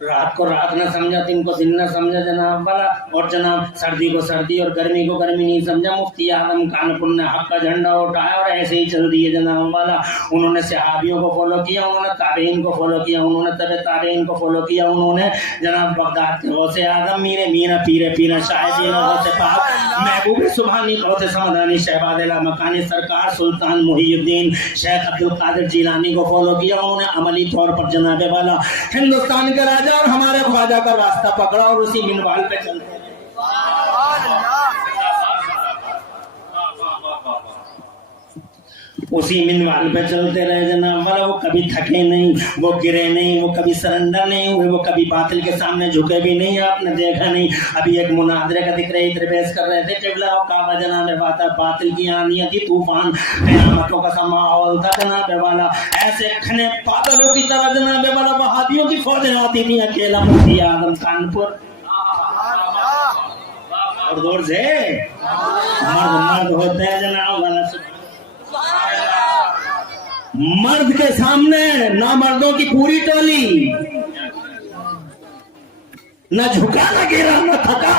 रात को रात न समझा, दिन को दिन न समझा जनाब वाला, और जनाब सर्दी को सर्दी और गर्मी को गर्मी नहीं समझा। मुफ्ती आजम कानपुर ने हक का झंडा उठाया और ऐसे ही चल दिए जनाब वाला। उन्होंने सहाबियों को फॉलो किया, उन्होंने ताबईन को फॉलो किया, उन्होंने तबे ताबईन को फॉलो किया, उन्होंने जनाब बगदाद के गौसे आजम मीरे मीरा पीरे पीरा शाहिदीन गौसे पाक महबूब सुभानी गौसे समदानी शहबाज अला मकानी सरकार सुल्तान मुहीउद्दीन शेख अब्दुल कादिर जिलानी को फॉलो किया। उन्होंने अमली तौर पर जनाब वाला हिंदुस्तान के राजा और हमारे ख्वाजा का रास्ता पकड़ा और उसी मिनवाल पे चलते हैं। उसी मिनवाल पे चलते रहे जनाब वाला। वो कभी थके नहीं, वो गिरे नहीं, वो कभी सरेंडर नहीं हुए, वो कभी बातिल के सामने झुके भी नहीं। आपने देखा नहीं, अभी एक मुनादरे का दिख रही बहस कर रहे थे किबला और काबा जनाब वाला। बातिल की आंधियां थी, तूफान, कयामतों का सा माहौल था जनाब वाला। ऐसे घने बादलों की तरह जनाब वाला वहाबियों की फौजें आती थी। अकेला मुफ्ती आजम कानपुर और दूर से मर्द होते हैं जनाब वाला। मर्द के सामने ना मर्दों की पूरी टोली, न झुका न गिरा न थका।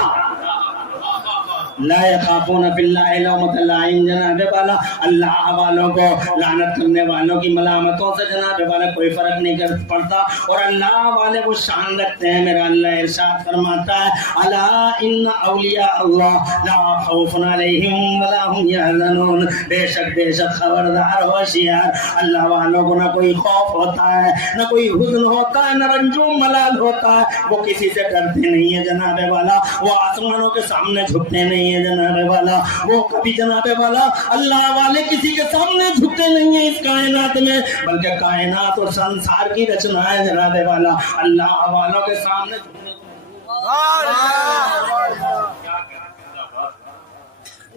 ला यखाफून फिल्लाहि लौमत लाइम जनाब वाला। अल्लाह वालों को लानत करने वालों की मलामतों से जनाब वाला कोई फर्क नहीं कर पड़ता, और अल्लाह वाले वो शान रखते हैं। मेरा अल्लाह इरशाद फरमाता है, अला इन्ना औलिया अल्लाह ला खौफुन अलैहिम वला हुम यहज़नून। बेशक खबरदार होशियार, अल्लाह वालों को ना कोई खौफ होता है, ना कोई हुज़्न होता है, ना रंजो मलाल होता है। वो किसी से डरते नहीं है जनाब वाला। वो आसमानों के सामने झुकते नहीं है जनाब वाला। वो कभी जनाब वाला अल्लाह वाले किसी के सामने झुकते नहीं है इस कायनात में, बल्कि कायनात और संसार की रचना है जनाब वाला। अल्लाह वालों के सामने झुकने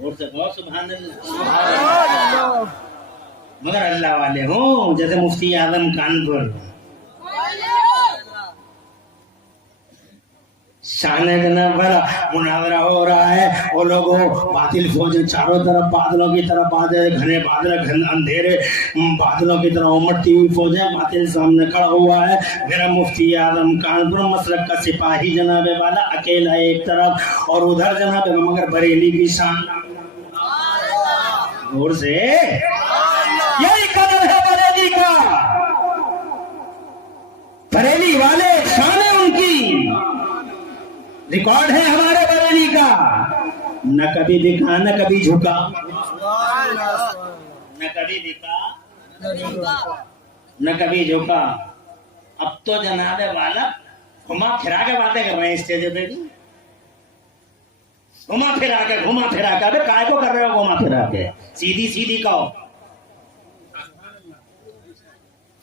और से बहुत सुभान अल्लाह। मगर अल्लाह वाले हो जैसे मुफ्ती आजम कानपुर शाने जनाब वाला। मुनाजरा हो रहा है, वो लोगों बातिल फौजें चारों तरफ बादलों की तरफ, बादल घने बादल घने अंधेरे बादलों की तरफ उमड़ती हुई फौजें, बातिल सामने खड़ा हुआ है। मेरा मुफ्ती आजम कानपुर मसलक का सिपाही जनाब वाला अकेला एक तरफ, और उधर जनाब मगर बरेली की शान और से यही कदर है बरेली का। बरेली वाले शान है उनकी, रिकॉर्ड है हमारे बरेली का। न कभी दिखा न कभी झुका, न कभी दिखा न कभी झुका। अब तो जनाबे वाला घुमा फिरा के बातें कर रहे हैं स्टेज पे। घुमा फिरा के अबे काय को कर रहे हो घुमा फिरा के? सीधी सीधी कहो।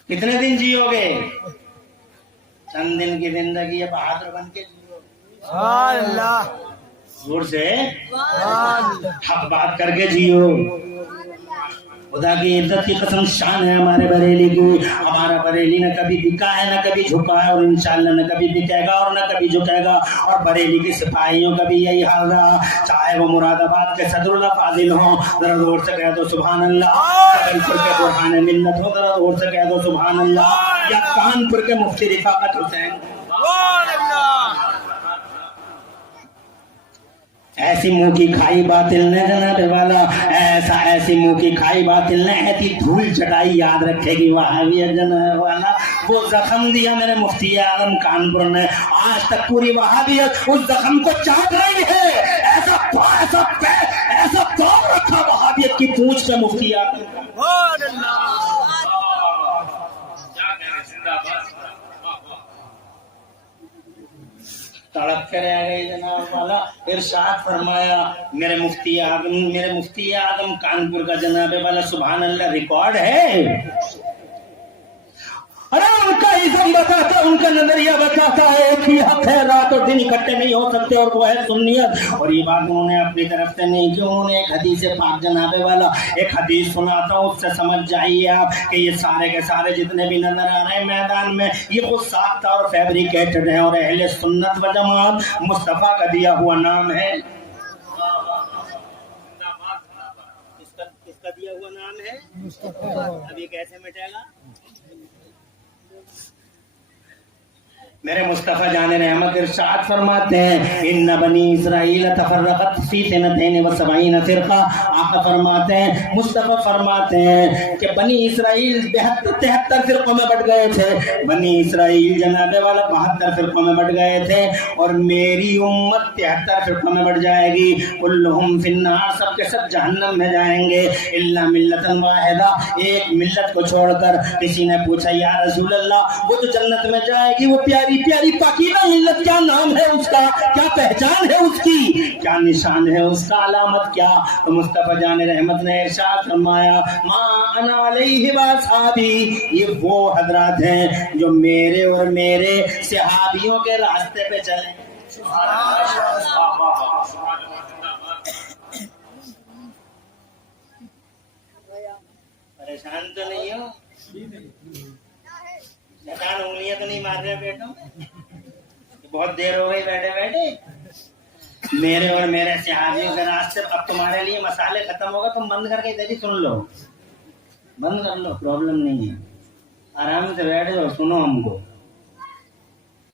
कितने दिन जियोगे? चंद दिन की जिंदगी है, बहादुर बन के अल्लाह जोर से हक बात करके जियो। खुदा की इज्जत की कसम शान है हमारे बरेली की। हमारा बरेली न कभी बिका है न कभी झुका है, और इंशाल्लाह न कभी बिकेगा और न कभी झुकेगा। और बरेली के सिपाहियों का भी यही हाल रहा, चाहे वो मुरादाबाद के सदरुल्लाह फाजिल हो, जरा जोर से कह दो सुभान अल्लाह। जबलपुर के बुरहान मिल्लत हो, जरा जोर से कह दो सुभान अल्लाह। या कानपुर के मुफ्ती रिफाकत हुसैन, ऐसी मुंह की खाई बातिल ने जनाब वाला, ऐसी मुंह की खाई बातिल ने ऐसी धूल चटाई याद रखेगी वहाबियत जनाब वाला। वो जख्म दिया मेरे मुफ्ती आजम कानपुर ने, आज तक पूरी वहाबियत उस जख्म को चाट रही है। ऐसा दौर रखा वहाबियत की पूंछ पे मुफ्ती आजम। तड़प कर आ गई जनाब वाला। इरशाद फरमाया मेरे मुफ्ती आजम कानपुर का जनाब वाला सुभान अल्लाह रिकॉर्ड है। अरे उनका इज़्म बताता, उनका नजरिया बताता है एक ही हक है, रात और दिन इकट्ठे नहीं हो सकते, और वो है सुन्नियत। और ये बात उन्होंने अपनी तरफ से नहीं की, उन्होंने एक हदीस पाक जनाबे वाला एक हदीस सुनाता हूँ, उससे समझ जाइए आप कि ये सारे के सारे जितने भी नजर आ रहे हैं मैदान में, ये खुद साख्ता और फैब्रिकेटेड है, और अहले सुन्नत व जमात मुस्तफा का दिया हुआ नाम है। किसका दिया हुआ नाम है मुस्तफा। अब ये कैसे मिटेगा? میرے مصطفیٰ جان رحمت ارشاد فرماتے ہیں ان بنی اسرائیل تفرقت فی 72 فرقہ. آقا فرماتے ہیں، مصطفیٰ فرماتے ہیں کہ بنی اسرائیل 73 فرقوں میں بٹ گئے تھے. بنی اسرائیل جناب والا 72 فرقوں میں بٹ گئے تھے، اور میری امت 73 فرقوں میں بٹ جائے گی. کلہم فی النار، سب کے سب جہنم میں جائیں گے، الا ملۃ واحدہ، ایک ملت کو چھوڑ کر. کسی نے پوچھا یا رسول اللہ وہ تو جنت میں جائے گی، وہ پیاری پیاری پاکیزہ ملت، کیا نام ہے اس کا، کیا پہچان ہے اس کی، کیا نشان ہے اس کا، علامت کیا؟ تو مصطفیٰ جان رحمت نے ارشاد فرمایا ما انا علیہ واصحابی، یہ وہ حضرات ہیں جو میرے اور میرے صحابیوں کے راستے پہ چلیں. پریشان تو نہیں ہو؟ شیطان انگلیاں تو نہیں مار رہے بیٹوں؟ بہت دیر ہو گئی بیٹھے بیٹھے. میرے اور میرے صحابیوں کے راستے. اب تمہارے لیے مسالے ختم ہوگا، تم بند کر کے ادھر ہی سن لو، بند کر لو، پرابلم نہیں ہے، آرام سے بیٹھ جاؤ، سنو ہم کو.